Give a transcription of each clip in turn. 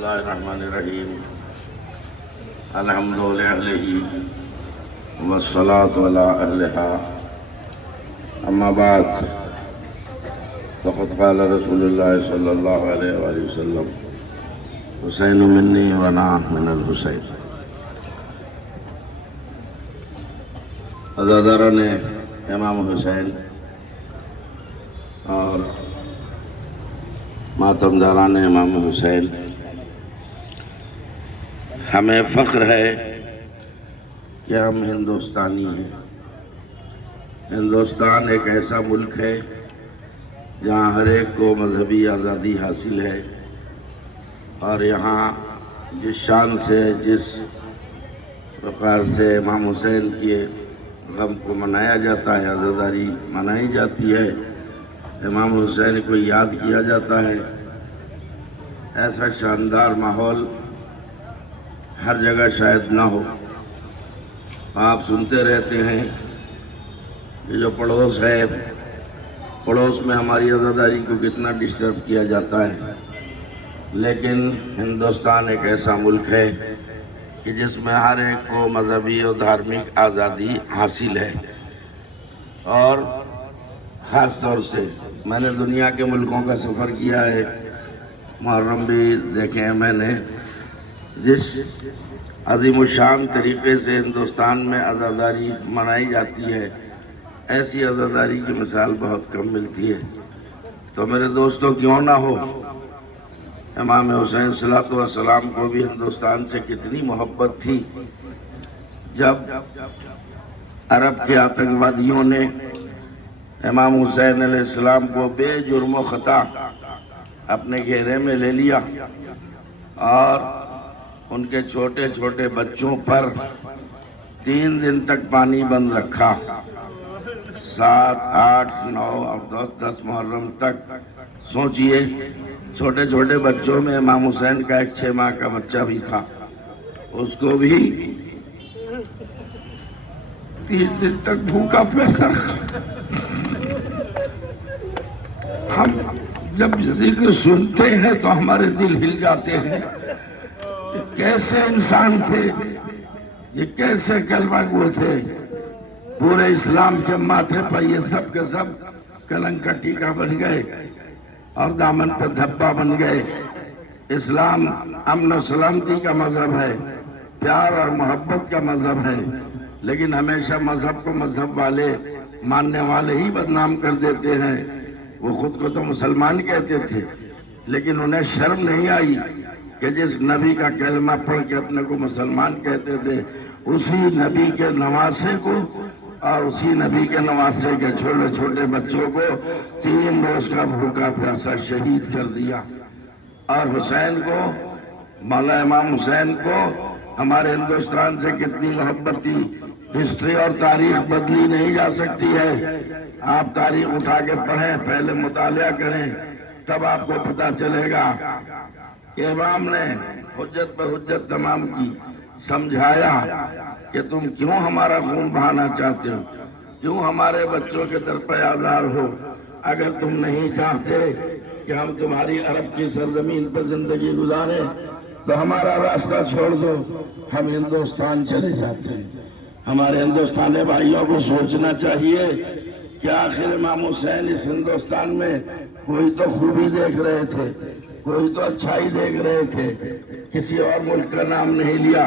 اللہ الرحمن الرحیم الحمد للہ والصلاة علی اہلہا اما بعد فقد قال رسول اللہ صلی اللہ علیہ وآلہ وسلم حسین منی وانا من الحسین۔ عزاداران امام حسین اور ماتمداران امام حسین، ہمیں فخر ہے کہ ہم ہندوستانی ہیں۔ ہندوستان ایک ایسا ملک ہے جہاں ہر ایک کو مذہبی آزادی حاصل ہے، اور یہاں جس شان سے جس وقار سے امام حسین کے غم کو منایا جاتا ہے، عزاداری منائی جاتی ہے، امام حسین کو یاد کیا جاتا ہے، ایسا شاندار ماحول ہر جگہ شاید نہ ہو۔ آپ سنتے رہتے ہیں کہ جو پڑوس ہے، پڑوس میں ہماری عزاداری کو کتنا ڈسٹرب کیا جاتا ہے، لیکن ہندوستان ایک ایسا ملک ہے کہ جس میں ہر ایک کو مذہبی اور دھارمک آزادی حاصل ہے۔ اور خاص طور سے میں نے دنیا کے ملکوں کا سفر کیا ہے، محرم بھی دیکھے ہیں میں نے۔ جس عظیم الشان طریقے سے ہندوستان میں عزاداری منائی جاتی ہے، ایسی عزاداری کی مثال بہت کم ملتی ہے۔ تو میرے دوستو، کیوں نہ ہو، امام حسین صلی اللہ علیہ وسلم کو بھی ہندوستان سے کتنی محبت تھی۔ جب عرب کے آتنکوادیوں نے امام حسین علیہ السلام کو بے جرم و خطا اپنے گھیرے میں لے لیا اور ان کے چھوٹے چھوٹے بچوں پر 3 دن تک پانی بند رکھا، 7، 8، 9 اور 10 محرم تک۔ سوچئے، چھوٹے چھوٹے بچوں میں امام حسین کا ایک 6 ماہ کا بچہ بھی تھا، اس کو بھی 3 دن تک بھوکا پیاسا رکھا۔ ہم جب ذکر سنتے ہیں تو ہمارے دل ہل جاتے ہیں۔ یہ کیسے انسان تھے، یہ کیسے کلمہ گو تھے۔ پورے اسلام کے ماتھے پر یہ سب کے سب کلنک کا ٹیکا بن گئے اور دامن پر دھبا بن گئے۔ اسلام امن و سلامتی کا مذہب ہے، پیار اور محبت کا مذہب ہے، لیکن ہمیشہ مذہب کو مذہب والے ماننے والے ہی بدنام کر دیتے ہیں۔ وہ خود کو تو مسلمان کہتے تھے، لیکن انہیں شرم نہیں آئی کہ جس نبی کا کلمہ پڑھ کے اپنے کو مسلمان کہتے تھے، اسی نبی کے نواسے کو اور اسی نبی کے نواسے کے چھوٹے چھوٹے بچوں کو 3 روز کا بھوکا پیاسا شہید کر دیا۔ اور حسین کو، مولا امام حسین کو ہمارے ہندوستان سے کتنی محبت تھی۔ ہسٹری اور تاریخ بدلی نہیں جا سکتی ہے۔ آپ تاریخ اٹھا کے پڑھیں، پہلے مطالعہ کریں، تب آپ کو پتہ چلے گا کہ امام نے حجت پہ حجت تمام کی، سمجھایا کہ تم کیوں ہمارا خون بہانا چاہتے ہو، کیوں ہمارے بچوں کے در پہ آزار ہو۔ اگر تم نہیں چاہتے کہ ہم تمہاری عرب کی سرزمین پہ زندگی گزاریں تو ہمارا راستہ چھوڑ دو، ہم ہندوستان چلے جاتے ہیں۔ ہمارے ہندوستانی بھائیوں کو سوچنا چاہیے کہ آخر امام حسین اس ہندوستان میں کوئی تو خوبی دیکھ رہے تھے، کوئی تو اچھائی دیکھ رہے تھے۔ کسی اور ملک کا نام نہیں لیا،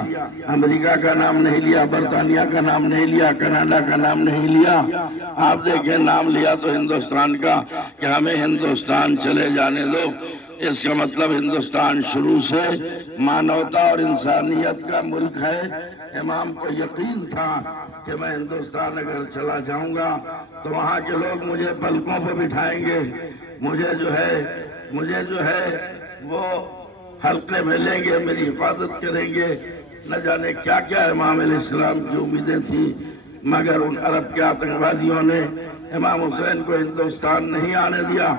امریکہ کا نام نہیں لیا، برطانیہ کا نام نہیں لیا، کینیڈا کا نام نہیں لیا۔ آپ دیکھیں، نام لیا تو ہندوستان کا کہ ہمیں ہندوستان چلے جانے دو۔ اس کا مطلب ہندوستان شروع سے مانوتا اور انسانیت کا ملک ہے۔ امام کو یقین تھا کہ میں ہندوستان اگر چلا جاؤں گا تو وہاں کے لوگ مجھے پلکوں پہ بٹھائیں گے، مجھے جو ہے وہ حلقے میں لیں گے، میری حفاظت کریں گے۔ نہ جانے کیا کیا امام علیہ السلام کی امیدیں تھیں، مگر ان عرب کے آتنکوادیوں نے امام حسین کو ہندوستان نہیں آنے دیا۔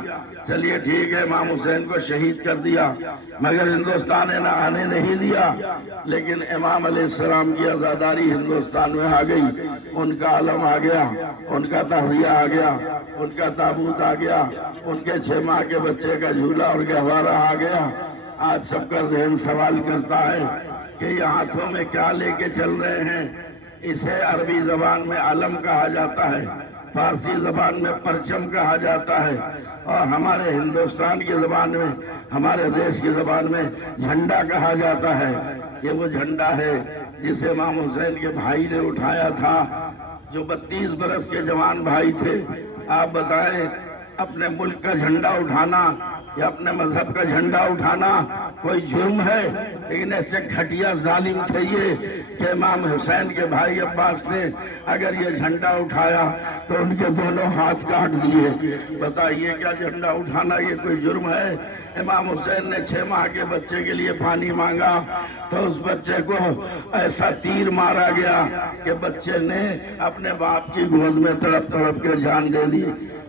چلیے ٹھیک ہے، امام حسین کو شہید کر دیا، مگر ہندوستان نہ آنے نہیں دیا۔ لیکن امام علیہ السلام کی عزاداری ہندوستان میں آ گئی، ان کا علم آ گیا، ان کا تعزیہ آ گیا، ان کا تابوت آ گیا، ان کے 6 ماہ کے بچے کا جھولا اور گہوارہ آ گیا۔ آج سب کا ذہن سوال کرتا ہے کہ یہ ہاتھوں میں کیا لے کے چل رہے ہیں؟ اسے عربی زبان میں علم کہا جاتا ہے، فارسی زبان میں پرچم کہا جاتا ہے، اور ہمارے ہندوستان کی زبان میں، ہمارے دیش کی زبان میں جھنڈا کہا جاتا ہے۔ یہ وہ جھنڈا ہے جسے امام حسین کے بھائی نے اٹھایا تھا، جو 32 برس کے جوان بھائی تھے۔ آپ بتائیں، اپنے ملک کا جھنڈا اٹھانا یا اپنے مذہب کا جھنڈا اٹھانا کوئی جرم ہے؟ لیکن ایسے گھٹیا ظالم تھے یہ کہ امام حسین کے بھائی عباس نے اگر یہ جھنڈا اٹھایا تو ان کے دونوں ہاتھ کاٹ دیے۔ بتائیے، کیا جھنڈا اٹھانا یہ کوئی جرم ہے؟ امام حسین نے 6 ماہ کے بچے کے لیے پانی مانگا تو اس بچے کو ایسا تیر مارا گیا کہ بچے نے اپنے باپ کی گود میں تڑپ تڑپ کے جان دے دی۔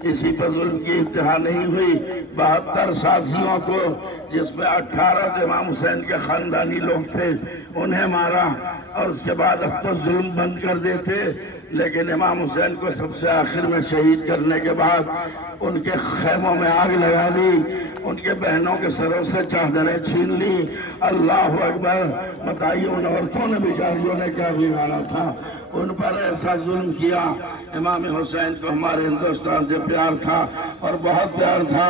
اسی پر ظلم کی انتہا نہیں ہوئی، 72 ساتھیوں کو، جس میں 18 امام حسین کے خاندانی لوگ تھے، انہیں مارا، اور اس کے بعد اب تو ظلم بند کر دیتے، لیکن امام حسین کو سب سے آخر میں شہید کرنے کے بعد ان کے خیموں میں آگ لگا دی، ان کے بہنوں کے سروں سے چادریں چھین لی۔ اللہ اکبر! بتائیے ان عورتوں نے، بیچاریوں نے کیا بگاڑا تھا؟ ان پر ایسا ظلم کیا۔ امام حسین کو ہمارے ہندوستان سے پیار تھا، اور بہت پیار تھا۔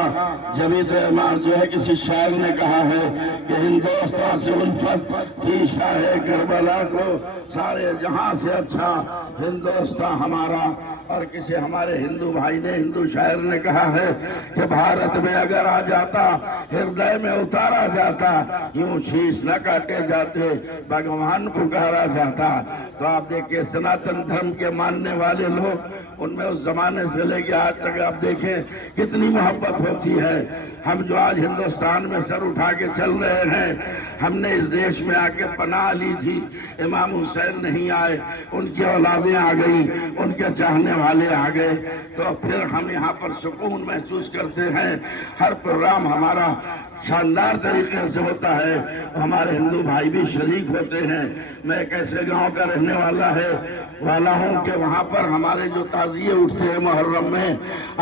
جبھی تو امام جو ہے، کسی شاعر نے کہا ہے کہ ہندوستان سے الفت تھی شاہ کربلا کو، سارے جہاں سے اچھا ہندوستان ہمارا۔ اور کسی ہمارے ہندو بھائی نے، ہندو شاعر نے کہا ہے کہ بھارت میں اگر آ جاتا، ہردے میں اتارا جاتا، یوں شیش نہ کاٹے جاتے، بھگوان پکارا جاتا۔ تو آپ دیکھیں، سناتن دھرم کے ماننے والے لوگ، ان میں اس زمانے سے لے کے آج تک آپ دیکھیں کتنی محبت ہوتی ہے۔ ہم جو آج ہندوستان میں سر اٹھا کے چل رہے ہیں، ہم نے اس دیش میں آ کے پناہ لی تھی، امام حسین نہیں آئے، ان کی اولادیں آ گئیں، ان کے چاہنے والے آ گئے، تو پھر ہم یہاں پر سکون محسوس کرتے ہیں۔ ہر پروگرام ہمارا شاندار طریقے سے ہوتا ہے، ہمارے ہندو بھائی بھی شریک ہوتے ہیں۔ میں ایک ایسے گاؤں کا رہنے والا ہوں کہ وہاں پر ہمارے جو تعزیے اٹھتے ہیں محرم میں،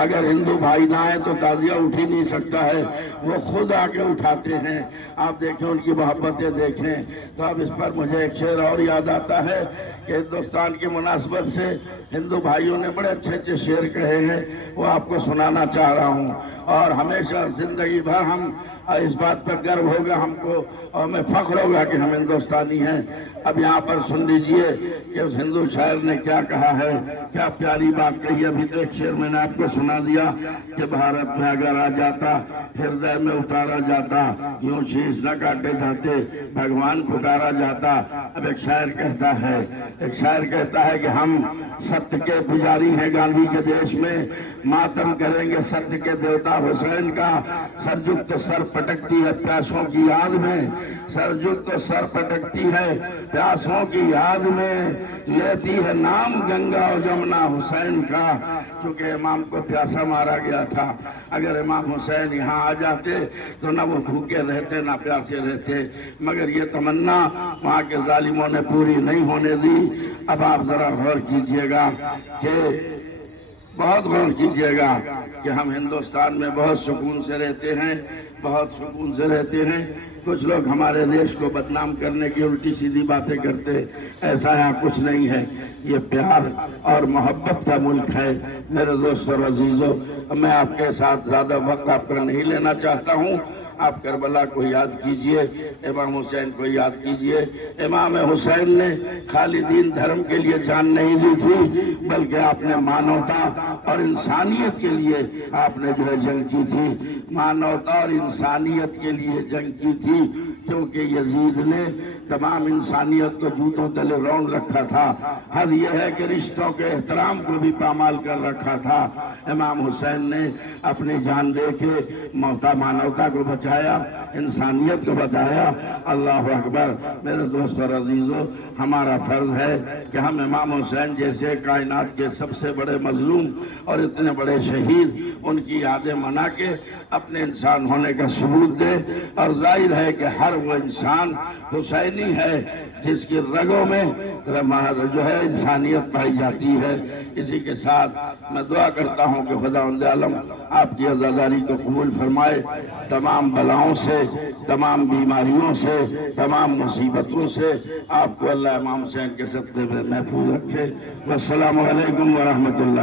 اگر ہندو بھائی نہ آئے تو تعزیہ اٹھ ہی نہیں سکتا ہے، وہ خود آ کے اٹھاتے ہیں۔ آپ دیکھیں، ان کی محبتیں دیکھیں۔ تو اب اس پر مجھے ایک شعر اور یاد آتا ہے کہ ہندوستان کی مناسبت سے ہندو بھائیوں نے بڑے اچھے اچھے شعر کہے ہیں، وہ آپ کو سنانا چاہ رہا ہوں۔ اور ہمیشہ زندگی بھر ہم اس بات پر گرو ہوگا ہم کو، اور ہمیں فخر ہوگا کہ ہم ہندوستانی ہیں۔ اب یہاں پر سن لیجئے کہ اس ہندو شاعر نے کیا کہا ہے، کیا پیاری بات کہی۔ ابھی تو ایک شعر میں نے آپ کو سنا دیا کہ بھارت میں اگر آ جاتا، ہردے میں اتارا جاتا، یوں شیش نہ کاٹے جاتے، بھگوان پکارا جاتا۔ اب ایک شاعر کہتا ہے کہ ہم ستیہ کے پجاری ہیں گاندھی کے دیش میں، ماتم کریں گے ستیہ کے دیوتا حسین کا، سرجک سر پٹکتی ہے پیاسوں کی یاد میں، سرجک سر پٹکتی ہے پیاسوں کی یاد میں، لیتی ہے نام گنگا اور جمنا حسین کا۔ کیونکہ امام کو پیاسا مارا گیا تھا، اگر امام حسین یہاں آ جاتے تو نہ وہ بھوکے رہتے نہ پیاسے رہتے، مگر یہ تمنا وہاں کے ظالموں نے پوری نہیں ہونے دی۔ اب آپ ذرا غور کیجئے گا کہ بہت غور کیجئے گا کہ ہم ہندوستان میں بہت سکون سے رہتے ہیں، بہت سکون سے رہتے ہیں۔ کچھ لوگ ہمارے دیش کو بدنام کرنے کی الٹی سیدھی باتیں کرتے، ایسا یہاں کچھ نہیں ہے۔ یہ پیار اور محبت کا ملک ہے۔ میرے دوستو اور عزیزو، میں آپ کے ساتھ زیادہ وقت آپ کا نہیں لینا چاہتا ہوں۔ آپ کربلا کو یاد کیجئے، امام حسین کو یاد کیجئے۔ امام حسین نے خالی دین دھرم کے لیے جان نہیں دی تھی، بلکہ آپ نے مانوتا اور انسانیت کے لیے آپ نے جو ہے جنگ کی تھی، مانوتا اور انسانیت کے لیے جنگ کی تھی، کیونکہ یزید نے تمام انسانیت کو جوتوں تلے رون رکھا تھا۔ حد یہ ہے کہ رشتوں کے احترام کو بھی پامال کر رکھا تھا۔ امام حسین نے اپنی جان دے کے مانوتا کو بچایا، انسانیت کو بچایا۔ اللہ اکبر! میرے دوست اور عزیزو، ہمارا فرض ہے کہ ہم امام حسین جیسے کائنات کے سب سے بڑے مظلوم اور اتنے بڑے شہید، ان کی یادیں منا کے اپنے انسان ہونے کا ثبوت دیں۔ اور ظاہر ہے کہ ہر وہ انسان حسینی ہے جس کی رگوں میں جو ہے انسانیت پائی جاتی ہے۔ اسی کے ساتھ میں دعا کرتا ہوں کہ خداوند عالم آپ کی عزاداری کو قبول فرمائے، تمام بلاؤں سے، تمام بیماریوں سے، تمام مصیبتوں سے آپ کو اللہ امام حسین کے صدقے میں محفوظ رکھے۔ والسلام علیکم ورحمۃ اللہ۔